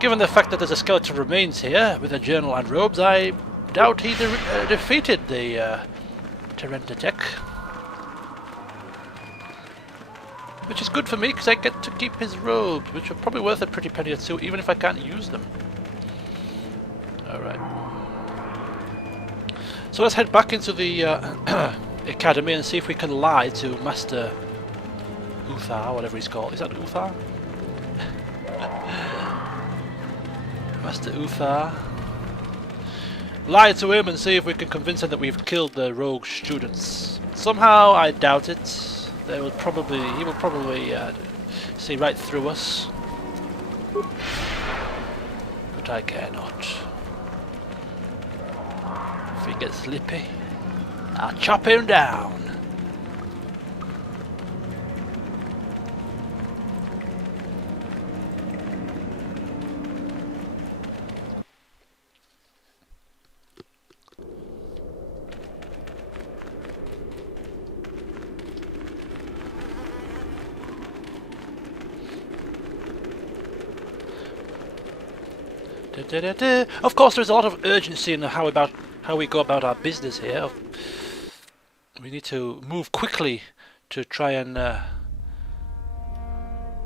Given the fact that there's a skeleton remains here with a journal and robes, I doubt he defeated the Terentatek. Which is good for me because I get to keep his robes, which are probably worth a pretty penny or two, even if I can't use them. Alright. So let's head back into the academy and see if we can lie to Master Uthar, whatever he's called. Is that Uthar? Master Uthar. Lie to him and see if we can convince him that we've killed the rogue students. Somehow, I doubt it. He will probably see right through us. But I care not. If he gets slippy, I'll chop him down. Of course, there's a lot of urgency in how we go about our business here. We need to move quickly to try and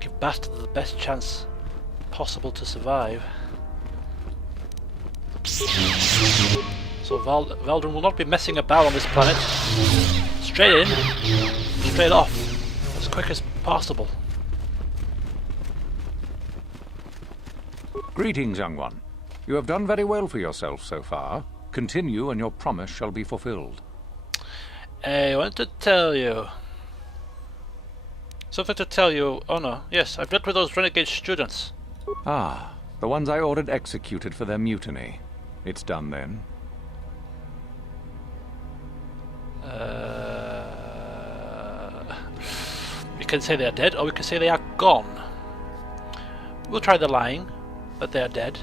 give Bastard the best chance possible to survive. So Valdarun will not be messing about on this planet. Straight in, straight off, as quick as possible. Greetings, young one. You have done very well for yourself so far. Continue and your promise shall be fulfilled. I want to tell you. Something to tell you. Oh no, yes, I've dealt with those renegade students. Ah, the ones I ordered executed for their mutiny. It's done then. We can say they are dead, or we can say they are gone. We'll try the lying, that they are dead.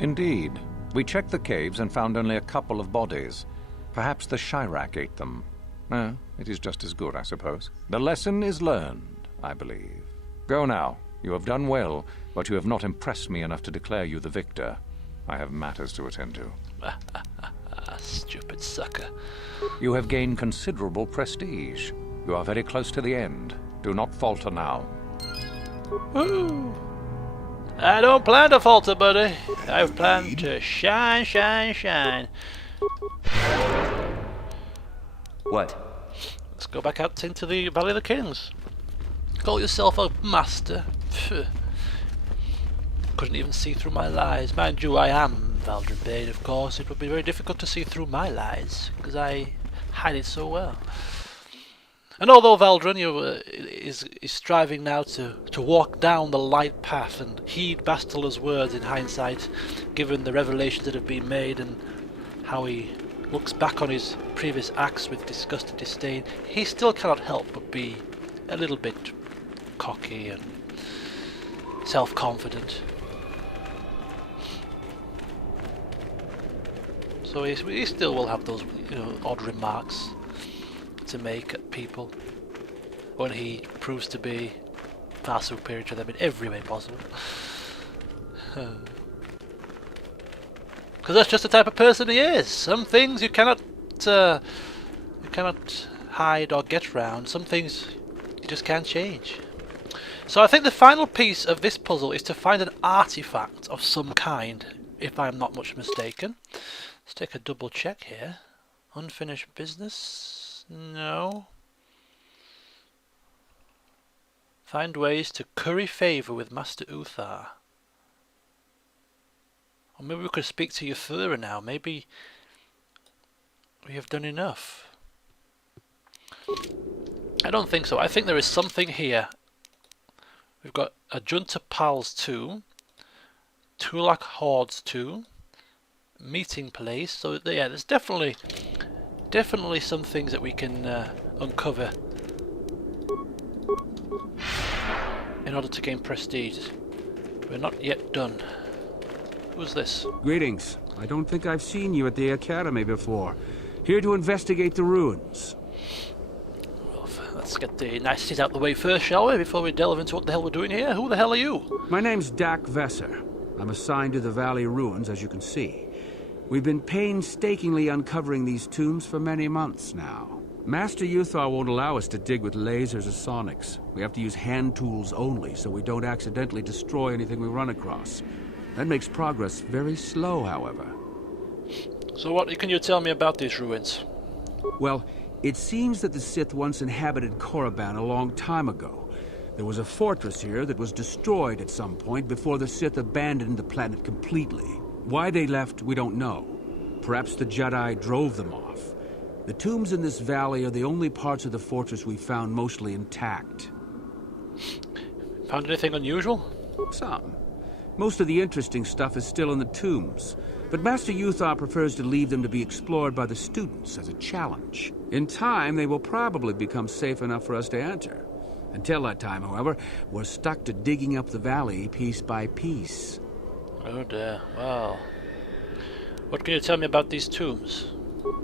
Indeed. We checked the caves and found only a couple of bodies. Perhaps the Shirak ate them. It is just as good, I suppose. The lesson is learned, I believe. Go now. You have done well, but you have not impressed me enough to declare you the victor. I have matters to attend to. Stupid sucker. You have gained considerable prestige. You are very close to the end. Do not falter now. Woo! I don't plan to falter, buddy. I've planned to shine, shine, shine. What? Let's go back out into the Valley of the Kings. Call yourself a master. Phew. Couldn't even see through my lies. Mind you, I am Valdarun Bane, of course. It would be very difficult to see through my lies, because I hide it so well. And although Valdarun is striving now to walk down the light path and heed Bastala's words in hindsight, given the revelations that have been made and how he looks back on his previous acts with disgust and disdain, he still cannot help but be a little bit cocky and self-confident. So he still will have those, odd remarks to make at people when he proves to be far superior to them in every way possible. Because that's just the type of person he is. Some things you cannot hide or get around. Some things you just can't change. So I think the final piece of this puzzle is to find an artifact of some kind, if I'm not much mistaken. Let's take a double check here. Unfinished business. No. Find ways to curry favour with Master Uthar. Or maybe we could speak to Euthura now. Maybe we have done enough. I don't think so. I think there is something here. We've got a Junta Pals 2, Tulak Hordes 2, Meeting Place. So yeah, there's definitely some things that we can uncover in order to gain prestige. We're not yet done. Who's this? Greetings. I don't think I've seen you at the Academy before. Here to investigate the ruins. Well, let's get the niceties out of the way first, shall we? Before we delve into what the hell we're doing here. Who the hell are you? My name's Dak Vesser. I'm assigned to the Valley ruins, as you can see. We've been painstakingly uncovering these tombs for many months now. Master Uthar won't allow us to dig with lasers or sonics. We have to use hand tools only, so we don't accidentally destroy anything we run across. That makes progress very slow, however. So what can you tell me about these ruins? Well, it seems that the Sith once inhabited Korriban a long time ago. There was a fortress here that was destroyed at some point before the Sith abandoned the planet completely. Why they left, we don't know. Perhaps the Jedi drove them off. The tombs in this valley are the only parts of the fortress we found mostly intact. Found anything unusual? Some. Most of the interesting stuff is still in the tombs, but Master Uthar prefers to leave them to be explored by the students as a challenge. In time, they will probably become safe enough for us to enter. Until that time, however, we're stuck to digging up the valley piece by piece. Oh dear, well... What can you tell me about these tombs?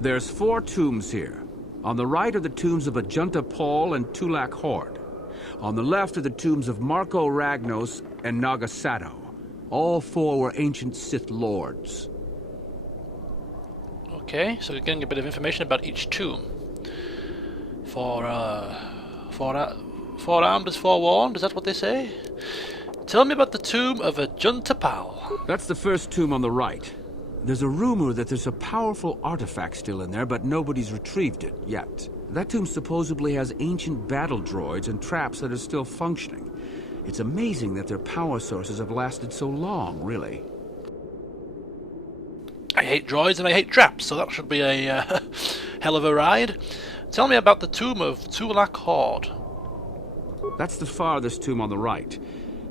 There's 4 tombs here. On the right are the tombs of Ajunta Paul and Tulak Hord. On the left are the tombs of Marco Ragnos and Nagasato. All 4 were ancient Sith lords. Okay, so we're getting a bit of information about each tomb. Forearmed is forewarned, is that what they say? Tell me about the tomb of Ajunta Paul. That's the first tomb on the right. There's a rumor that there's a powerful artifact still in there, but nobody's retrieved it yet. That tomb supposedly has ancient battle droids and traps that are still functioning. It's amazing that their power sources have lasted so long, really. I hate droids and I hate traps, so that should be a hell of a ride. Tell me about the tomb of Tulak Hord. That's the farthest tomb on the right.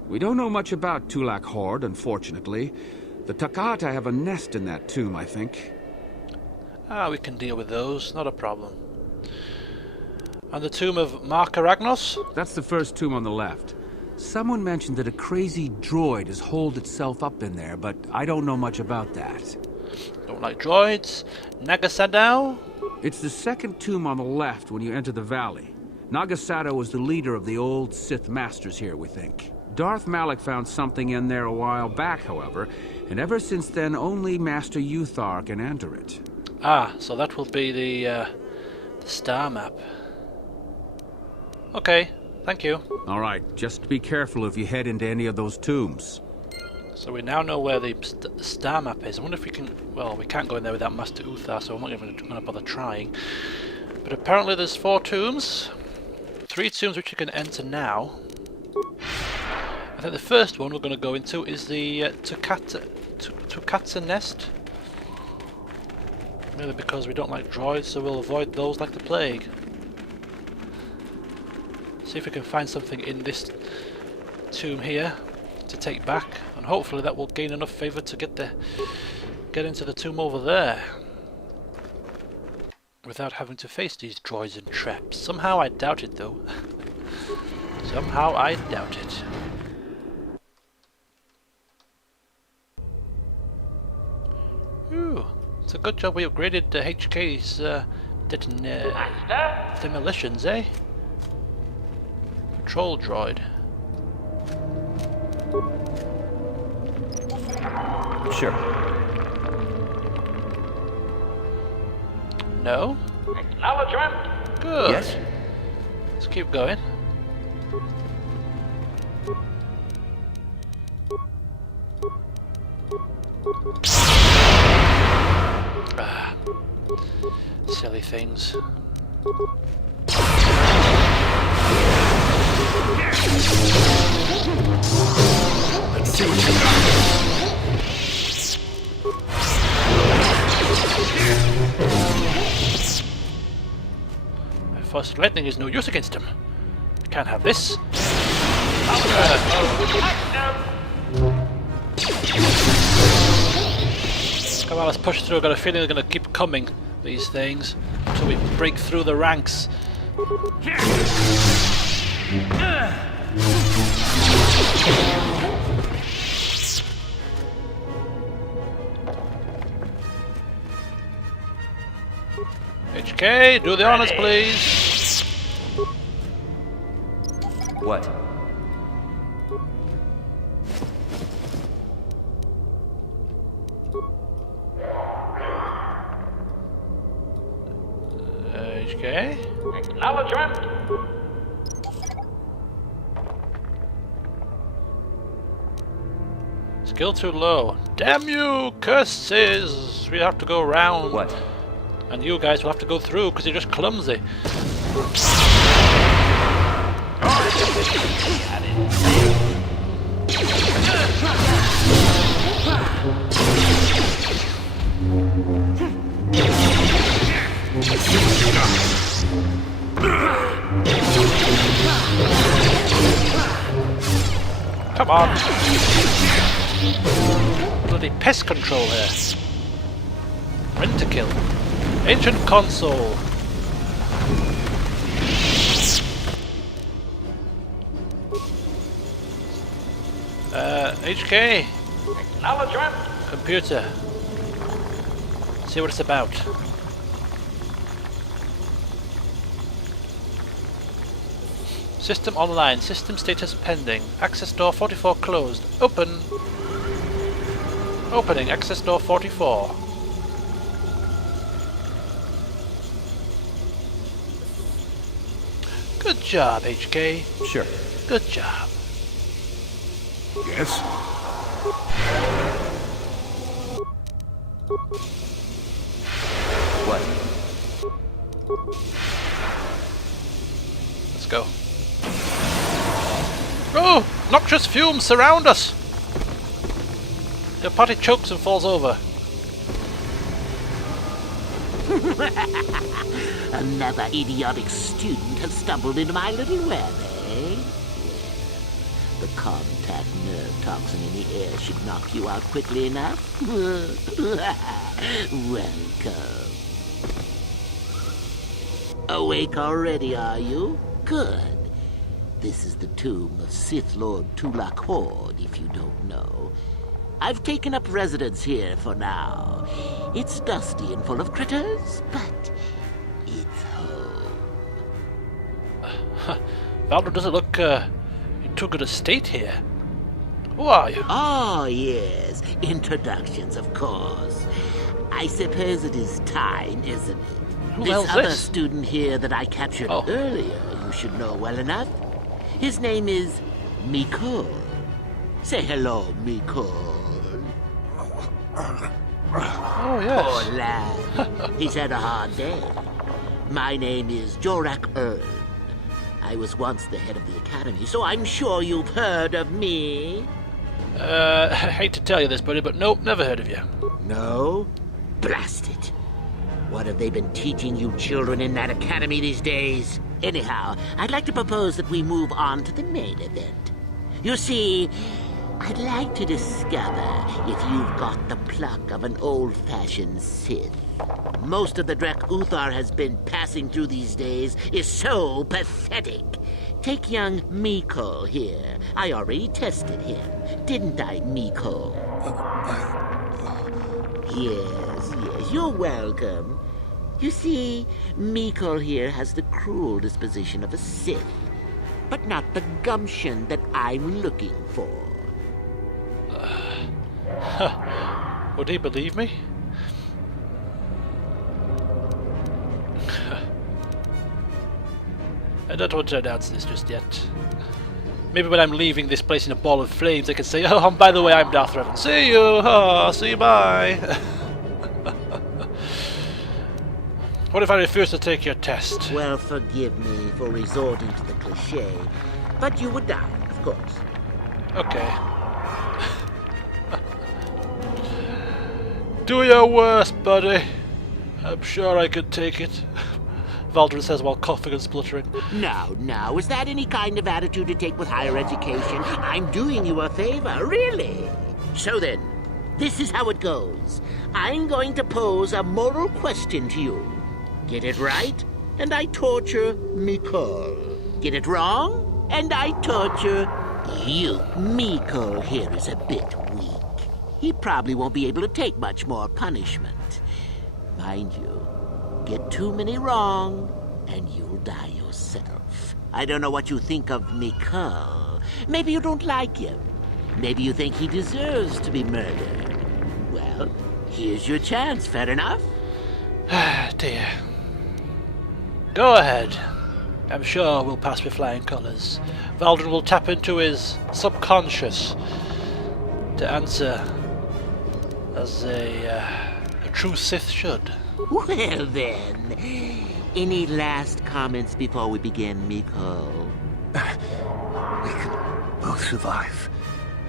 We don't know much about Tulak Hord, unfortunately. The Takata have a nest in that tomb, I think. Ah, we can deal with those, not a problem. And the tomb of Marka Ragnos? That's the first tomb on the left. Someone mentioned that a crazy droid has holed itself up in there, but I don't know much about that. Don't like droids. Nagasadao? It's the second tomb on the left when you enter the valley. Nagasato was the leader of the old Sith Masters here, we think. Darth Malak found something in there a while back, however, and ever since then only Master Uthar can enter it. Ah, so that will be the star map. Okay, thank you. Alright, just be careful if you head into any of those tombs. So we now know where the star map is. I wonder if we can... Well, we can't go in there without Master Uthar, so I'm not even going to bother trying. But apparently there's 4 tombs. 3 tombs which you can enter now. I think the first one we're going to go into is the Tukatsa nest. Maybe because we don't like droids, so we'll avoid those like the plague. See if we can find something in this tomb here to take back, and hopefully that will gain enough favour to get into the tomb over there without having to face these droids and traps. Somehow I doubt it though. Somehow I doubt it. Ooh, it's a good job we upgraded HK's demolitions, eh? Patrol droid. Sure. No? Acknowledgement. Good. Yes? Let's keep going. Ah, silly things. Let's see what you got. First lightning is no use against him. I can't have this. Come on, let's push through. I've got a feeling they're going to keep coming, these things, until we break through the ranks. HK, do the honors, please. What? Okay. Acknowledgement. Skill too low. Damn you, curses! We have to go around. What? And you guys will have to go through because you're just clumsy. Come on! Bloody pest control here. Rent to kill. Ancient console. HK. Acknowledgement. Computer. See what it's about. System online. System status pending. Access door 44 closed. Open. Opening. Access door 44. Good job, HK. Sure. Good job. Yes? What? Let's go. Oh! Noxious fumes surround us! Your party chokes and falls over. Another idiotic student has stumbled into my little web, eh? The contact nerve toxin in the air should knock you out quickly enough. Welcome. Awake already, are you? Good. This is the tomb of Sith Lord Tulak Horde, if you don't know. I've taken up residence here for now. It's dusty and full of critters, but it's home. Valdarun doesn't look in too good a state here. Who are you? Oh, yes. Introductions, of course. I suppose it is time, isn't it? Who This hell's other this? student here that I captured earlier, you should know well enough. His name is Mikol. Say hello, Mikol. Oh, yes. Poor lad. He's had a hard day. My name is Jorak Uln. I was once the head of the academy, so I'm sure you've heard of me. I hate to tell you this, buddy, but nope, never heard of you. No? Blast it. What have they been teaching you children in that academy these days? Anyhow, I'd like to propose that we move on to the main event. You see, I'd like to discover if you've got the pluck of an old-fashioned Sith. Most of the Jorak Uthar has been passing through these days is so pathetic. Take young Mikol here. I already tested him, didn't I, Mikol? Yes, you're welcome. You see, Mikol here has the cruel disposition of a Sith, but not the gumption that I'm looking for. Would he believe me? I don't want to announce this just yet. Maybe when I'm leaving this place in a ball of flames, I can say, "Oh, by the way, I'm Darth Revan. See you. Oh, see you. Bye." What if I refuse to take your test? Well, forgive me for resorting to the cliché, but you would die, of course. Okay. Do your worst, buddy. I'm sure I could take it. Valdarun says while coughing and spluttering. Now, is that any kind of attitude to take with higher education? I'm doing you a favor, really. So then, this is how it goes. I'm going to pose a moral question to you. Get it right, and I torture Mikol. Get it wrong, and I torture you. Mikol here is a bit weak. He probably won't be able to take much more punishment. Mind you, get too many wrong, and you'll die yourself. I don't know what you think of Mikol. Maybe you don't like him. Maybe you think he deserves to be murdered. Well, here's your chance, fair enough? Dear. Go ahead. I'm sure we'll pass with flying colours. Valdarun will tap into his subconscious to answer as a true Sith should. Well then, any last comments before we begin, Miko? We can both survive.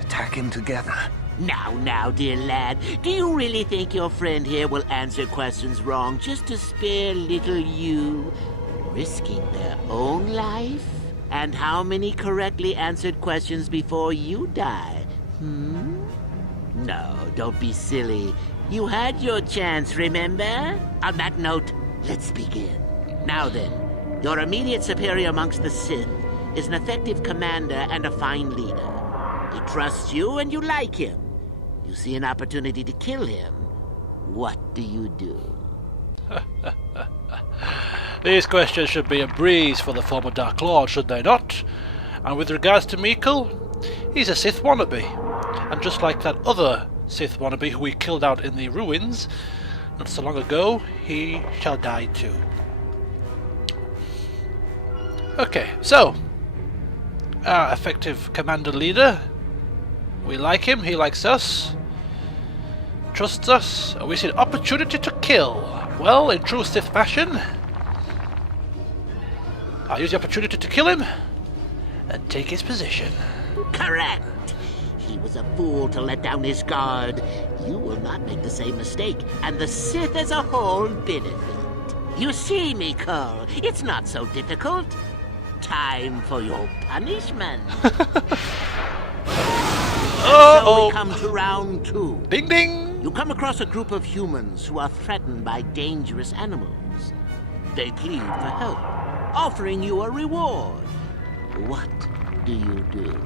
Attacking together. Now, dear lad, do you really think your friend here will answer questions wrong just to spare little you, risking their own life? And how many correctly answered questions before you die? No, don't be silly. You had your chance, remember? On that note, let's begin. Now then, your immediate superior amongst the Sith is an effective commander and a fine leader. He trusts you and you like him. You see an opportunity to kill him. What do you do? These questions should be a breeze for the former Dark Lord, should they not? And with regards to Miko, he's a Sith wannabe. And just like that other Sith wannabe who we killed out in the ruins not so long ago, he shall die too. Okay, so our effective commander leader. We like him, he likes us, trusts us, and we see an opportunity to kill. Well, in true Sith fashion, I'll use the opportunity to kill him and take his position. Correct. He was a fool to let down his guard. You will not make the same mistake, and the Sith as a whole benefit. You see, Miko, it's not so difficult. Time for your punishment. So we come to round 2. Ding ding! You come across a group of humans who are threatened by dangerous animals. They plead for help, offering you a reward. What do you do?